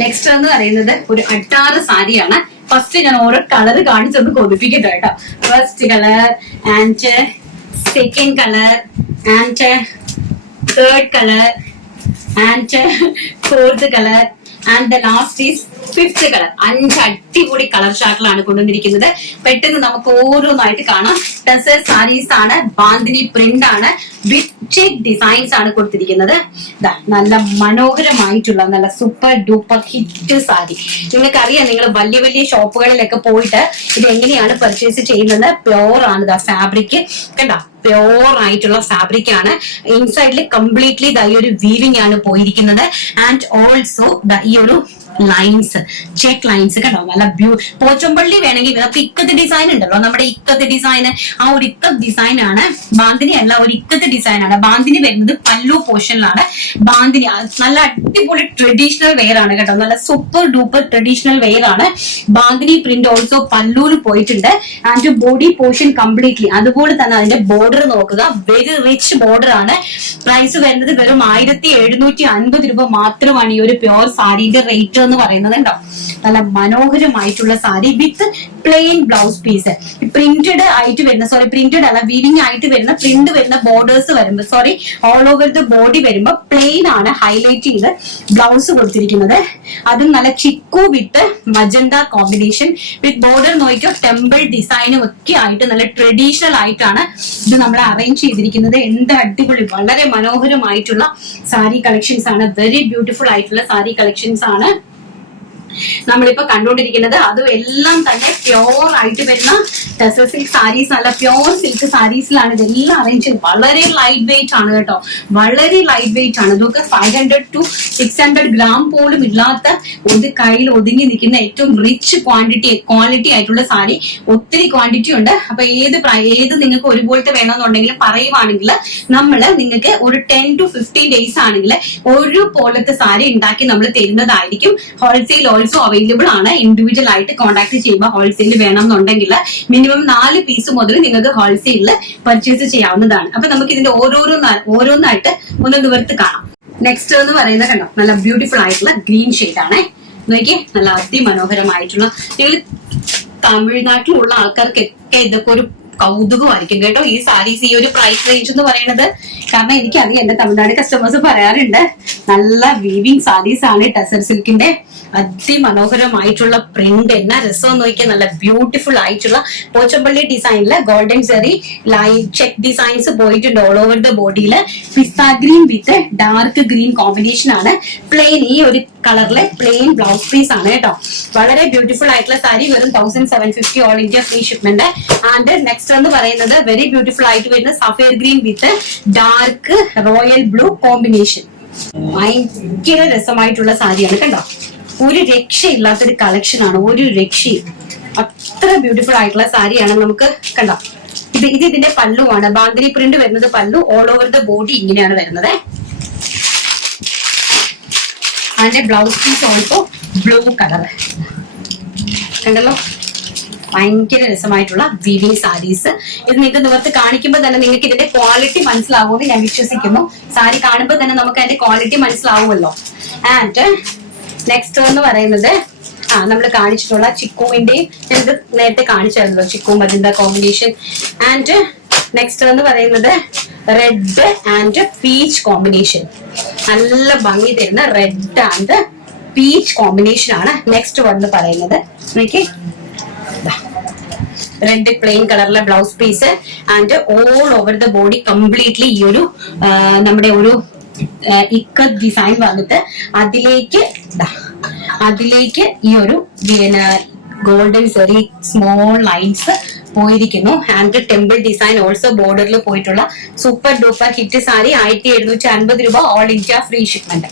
Next എന്ന് പറയുന്നത് ഒരു അട്ടാറ് സാരിയാണ്. ഫസ്റ്റ് ഞാൻ ഓരോ കളർ കാണിച്ചൊന്ന് കൊതിപ്പിക്കട്ടെ കേട്ടോ. First colour and second colour and third colour and fourth colour and the last is fifth colour. 5 അടിപൊളി കളർ ചാർട്ടിലാണ് കൊണ്ടുവന്നിരിക്കുന്നത്. പെട്ടെന്ന് നമുക്ക് ഓരോന്നായിട്ട് കാണാം. ടസർ സാരീസ് ആണ്, ബാന്തിനി പ്രിന്റ് ആണ്, വിത്ത് ചെക്ക് ഡിസൈൻസ് ആണ് കൊടുത്തിരിക്കുന്നത്. നല്ല മനോഹരമായിട്ടുള്ള നല്ല സൂപ്പർ ഡൂപ്പർ ഹിറ്റ് സാരി. നിങ്ങൾക്കറിയാം, നിങ്ങൾ വലിയ വലിയ ഷോപ്പുകളിലൊക്കെ പോയിട്ട് ഇത് എങ്ങനെയാണ് പർച്ചേസ് ചെയ്യുന്നത്. പ്യോർ ആണ് ഫാബ്രിക്, കണ്ടോ, പ്യോർ ആയിട്ടുള്ള ഫാബ്രിക് ആണ്. ഇൻസൈഡിൽ കംപ്ലീറ്റ്ലി ഈ ഒരു വീവിംഗ് ആണ് പോയിരിക്കുന്നത്. ആൻഡ് ഓൾസോ ഈ ഒരു ലൈൻസ്, ചെക്ക് ലൈൻസ് കണ്ടോ, നല്ല പോച്ചമ്പള്ളി വേണമെങ്കിൽ അപ്പൊ ഇക്കത്ത് ഡിസൈൻ ഉണ്ടല്ലോ, നമ്മുടെ ഇക്കത്ത് ഡിസൈൻ, ആ ഒരു ഇക്കത്ത് ഡിസൈൻ ആണ്. ബാന്തിനി അല്ല, ഒരു ഇക്കത്ത് ഡിസൈൻ ആണ്. ബാന്തിനി വരുന്നത് പല്ലു പോർഷനിലാണ്. ബാന്തിനി നല്ല അടിപൊളി ട്രഡീഷണൽ വെയർ ആണ് കേട്ടോ, നല്ല സൂപ്പർ ഡൂപ്പർ ട്രഡീഷണൽ വെയർ ആണ്. ബാന്തിനി പ്രിന്റ് ഓൾസോ പല്ലൂര് പോയിട്ടുണ്ട്. ആൻഡ് ബോഡി പോർഷൻ കംപ്ലീറ്റ്ലി അതുപോലെ തന്നെ അതിന്റെ ബോർഡർ നോക്കുക, വെരി റിച്ച് ബോർഡർ ആണ്. പ്രൈസ് വരുന്നത് വെറും 1750 രൂപ മാത്രമാണ് ഈ ഒരു പ്യോർ സാരിന്റെ റേറ്റ് എന്ന് പറയുന്നത്. ഉണ്ടോ, നല്ല മനോഹരമായിട്ടുള്ള സാരി വിത്ത് പ്ലെയിൻ ബ്ലൗസ് പീസ്. പ്രിന്റഡ് ആയിട്ട് വരുന്ന, സോറി പ്രിന്റഡ് അല്ല, വീവിംഗ് ആയിട്ട് വരുന്ന, പ്രിന്റ് വരുന്ന ബോർഡേഴ്സ് വരുമ്പോൾ, sorry all over the body വരുമ്പോൾ പ്ലെയിൻ ആണ് ഹൈലൈറ്റ് ചെയ്ത് ബ്ലൗസ് കൊടുത്തിരിക്കുന്നത്. അതും നല്ല ചിക്കു വിത്ത് മജന്ത കോമ്പിനേഷൻ വിത്ത് ബോർഡർ നോക്കിയോ, ടെമ്പിൾ ഡിസൈനും ഒക്കെ ആയിട്ട് നല്ല ട്രഡീഷണൽ ആയിട്ടാണ് ഇത് നമ്മൾ അറേഞ്ച് ചെയ്തിരിക്കുന്നത്. എന്ത് അടിപൊളി, വളരെ മനോഹരമായിട്ടുള്ള സാരി കളക്ഷൻസ് ആണ്. വെരി ബ്യൂട്ടിഫുൾ ആയിട്ടുള്ള സാരി കളക്ഷൻസ് ആണ് നമ്മളിപ്പോ കണ്ടുകൊണ്ടിരിക്കുന്നത്. അതും എല്ലാം തന്നെ പ്യോർ ആയിട്ട് വരുന്ന ടസർ സിൽക്ക് സാരീസ്, നല്ല പ്യോർ സിൽക്ക് സാരീസിലാണ് ഇതെല്ലാം അറേഞ്ച് ചെയ്ത്. വളരെ ലൈറ്റ് വെയിറ്റ് ആണ് കേട്ടോ, വളരെ ലൈറ്റ് വെയിറ്റ് ആണ്. ഇതൊക്കെ 500 to 600 ഗ്രാം പോലും ഇല്ലാത്ത, ഒരു കയ്യിൽ ഒതുങ്ങി നിൽക്കുന്ന ഏറ്റവും റിച്ച് ക്വാളിറ്റി ആയിട്ടുള്ള സാരി. ഒത്തിരി ക്വാണ്ടിറ്റി ഉണ്ട്. അപ്പൊ ഏത് നിങ്ങൾക്ക് ഒരുപോലത്തെ വേണമെന്നുണ്ടെങ്കിൽ പറയുവാണെങ്കിൽ നിങ്ങൾക്ക് ഒരു 10 to 15 ഡേയ്സ് ആണെങ്കിൽ ഒരു പോലത്തെ സാരി ഉണ്ടാക്കി നമ്മൾ തരുന്നതായിരിക്കും. ഹോൾസെയിൽ ഓൾസോ അവൈലബിൾ ആണ്. ഇൻഡിവിജ്വൽ ആയിട്ട് കോൺടാക്ട് ചെയ്യുമ്പോൾ ഹോൾസെയിൽ വേണമെന്നുണ്ടെങ്കിൽ മിനിമം 4 പീസ് മുതൽ നിങ്ങൾക്ക് ഹോൾസെയിലിൽ പർച്ചേസ് ചെയ്യാവുന്നതാണ്. അപ്പൊ നമുക്ക് ഇതിന്റെ ഓരോന്നായിട്ട് ഒന്ന് നിവർത്തി കാണാം. നെക്സ്റ്റ് എന്ന് പറയുന്നത് കണ്ടോ, നല്ല ബ്യൂട്ടിഫുൾ ആയിട്ടുള്ള ഗ്രീൻ ഷെയ്ഡ് ആണ്. നോക്കിയേ, നല്ല അതിമനോഹരമായിട്ടുള്ള, നിങ്ങൾ തമിഴ്നാട്ടിലുള്ള ആൾക്കാർക്കൊക്കെ ഇതൊക്കെ ഒരു കൗതുകമായിരിക്കും കേട്ടോ, ഈ സാരീസ്, ഈ ഒരു പ്രൈസ് റേഞ്ച് എന്ന് പറയുന്നത്. കാരണം എനിക്കറിയാം, എന്റെ തമിഴ്നാട് കസ്റ്റമേഴ്സ് പറയാറുണ്ട്, നല്ല വീവിംഗ് സാരീസ് ആണ് ടസർ സിൽക്കിന്റെ. അതിമനോഹരമായിട്ടുള്ള പ്രിന്റ്, എന്നാ രസം നോക്കിയാൽ, നല്ല ബ്യൂട്ടിഫുൾ ആയിട്ടുള്ള പോച്ചമ്പള്ളി ഡിസൈനില് golden zari line check designs പോയിട്ടുണ്ട് ഓൾ ഓവർ ദ ബോഡിയില്. Pista green with dark green combination ആണ്. പ്ലെയിൻ, ഈ ഒരു കളറിലെ പ്ലെയിൻ ബ്ലൗസ് പീസ് ആണ് കേട്ടോ. വളരെ ബ്യൂട്ടിഫുൾ ആയിട്ടുള്ള സാരി, വെറും 1750 all India free shipment. And next എന്ന് പറയുന്നത് വെരി ബ്യൂട്ടിഫുൾ ആയിട്ട് വരുന്ന sapphire green with dark royal blue combination. ഭയങ്കര രസമായിട്ടുള്ള സാരിയാണ് കണ്ടോ, ഒരു രക്ഷയില്ലാത്തൊരു കളക്ഷൻ ആണ്, ഒരു രക്ഷയും. അത്ര ബ്യൂട്ടിഫുൾ ആയിട്ടുള്ള സാരിയാണ്. നമുക്ക് കണ്ടോ, ഇതിന്റെ പല്ലുവാണ്. ബാന്തിനി പ്രിന്റ് വരുന്നത് പല്ലു. ഓൾ ഓവർ ദ ബോഡി ഇങ്ങനെയാണ് വരുന്നത്. അതിന്റെ blouse piece also blue colour. കണ്ടല്ലോ, ഭയങ്കര രസമായിട്ടുള്ള വീവിംഗ് സാരീസ്. ഇത് നിങ്ങൾക്ക് നിവർത്തി കാണിക്കുമ്പോൾ തന്നെ നിങ്ങൾക്ക് ഇതിന്റെ ക്വാളിറ്റി മനസ്സിലാവുമെന്ന് ഞാൻ വിശ്വസിക്കുന്നു. സാരി കാണുമ്പോൾ തന്നെ നമുക്ക് അതിന്റെ ക്വാളിറ്റി മനസ്സിലാവുമല്ലോ. ആൻഡ് നെക്സ്റ്റ് എന്ന് പറയുന്നത് നമ്മൾ കാണിച്ചിട്ടുള്ള ചിക്കുവിന്റെയും ഇത് നേരത്തെ കാണിച്ചായിരുന്നല്ലോ, chikoo magenta combination. And next എന്ന് പറയുന്നത് റെഡ് ആൻഡ് പീച്ച് കോമ്പിനേഷൻ. നല്ല ഭംഗി തരുന്ന റെഡ് ആൻഡ് പീച്ച് കോമ്പിനേഷൻ ആണ് നെക്സ്റ്റ് വന്ന് പറയുന്നത്. ഓക്കെ, റെഡ് പ്ലെയിൻ കളറിലെ blouse piece and all over the body completely ഈ ഒരു നമ്മുടെ ഒരു ഇക്കത്ത് ഡിസൈൻ വന്നിട്ട് അതിലേക്ക് ഈ ഒരു ഗോൾഡൻ സെറി സ്മോൾ ലൈൻസ് പോയിരിക്കുന്നു. ആൻഡ് ടെമ്പിൾ ഡിസൈൻ ഓൾസോ ബോർഡറിൽ പോയിട്ടുള്ള സൂപ്പർ ഡൂപ്പർ ഹിറ്റ് സാരി. 1750 രൂപ ഓൾ ഇന്ത്യ ഫ്രീ ഷിപ്മെന്റ്.